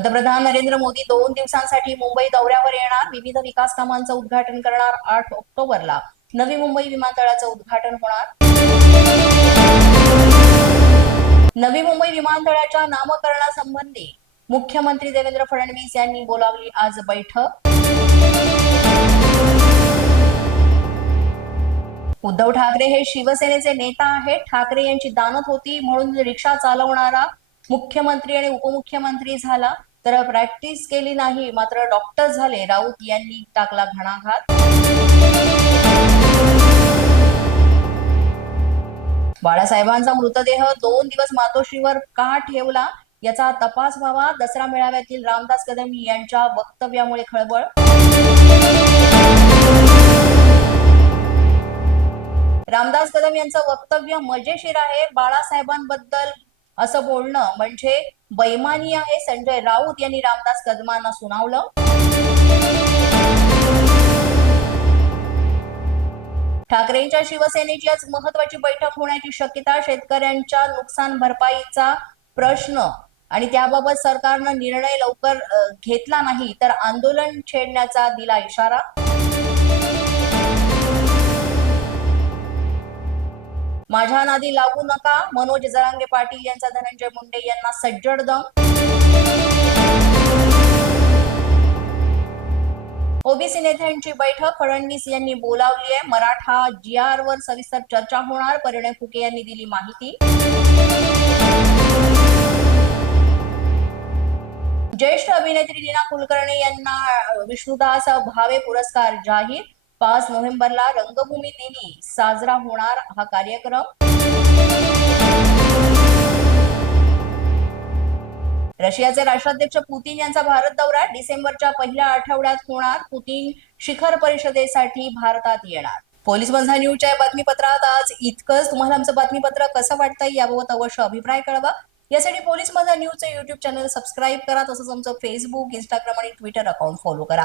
पंतप्रधान नरेंद्र मोदी दोन दिवसांसाठी मुंबई दौऱ्यावर येणार. विविध विकास कामांचं उद्घाटन करणार आठ ऑक्टोबरला. नवी मुंबई विमानतळाचं उद्घाटन होणार. नवी मुंबई विमानतळाच्या नामकरणासंबंधी मुख्यमंत्री देवेंद्र फडणवीस यांनी बोलावली आज बैठक. उद्धव ठाकरे हे शिवसेनेचे नेता आहेत. ठाकरे यांची दानत होती म्हणून रिक्षा चालवणारा मुख्यमंत्री आणि उपमुख्यमंत्री झाला. तर प्रॅक्टिस केली नाही मात्र डॉक्टर झाले. राऊत यांनी टाकला घणाघात. बाळासाहेबांचा मृतदेह दोन दिवस मातोश्रीवर का ठेवला याचा तपास व्हावा. दसरा मेळाव्यातील रामदास कदम यांच्या वक्तव्यामुळे खळबळ. रामदास कदम यांचं वक्तव्य मजेशीर आहे. बाळासाहेबांबद्दल असं बोलणं म्हणजे बैमानी आहे संजय राऊत यांनी रामदास कदमांना सुनावलं. ठाकरेंच्या शिवसेनेची आज महत्वाची बैठक होण्याची शक्यता शेतकऱ्यांच्या नुकसान भरपाईचा प्रश्न आणि त्याबाबत सरकारनं निर्णय लवकर घेतला नाही तर आंदोलन छेडण्याचा दिला इशारा. माझ्या नादी लागू नका. मनोज जरांगे पाटील यांचा धनंजय मुंडे यांना सज्जड दम. ओबीसी नेत्यांची बैठक फडणवीस यांनी बोलावली आहे. मराठा जी आर वर सविस्तर चर्चा होणार. परिणय फुके यांनी दिली माहिती. ज्येष्ठ अभिनेत्री लीना कुलकर्णी यांना विष्णुदास भावे पुरस्कार जाहीर पाच नोव्हेंबरला रंगभूमी दिनी साजरा होणार हा कार्यक्रम. रशियाचे राष्ट्राध्यक्ष पुतीन यांचा भारत दौरा डिसेंबरच्या पहिल्या आठवड्यात होणार. पुतीन शिखर परिषदेसाठी भारतात येणार. पोलीस बंधा न्यूजच्या बातमीपत्रात आज इतकंच. तुम्हाला आमचं बातमीपत्र कसं वाटतंय याबाबत अवश्य अभिप्राय कळवा. यासाठी पोलीस बंधा न्यूजचं युट्यूब चॅनल सबस्क्राईब करा. तसंच आमचं फेसबुक इंस्टाग्राम आणि ट्विटर अकाउंट फॉलो करा.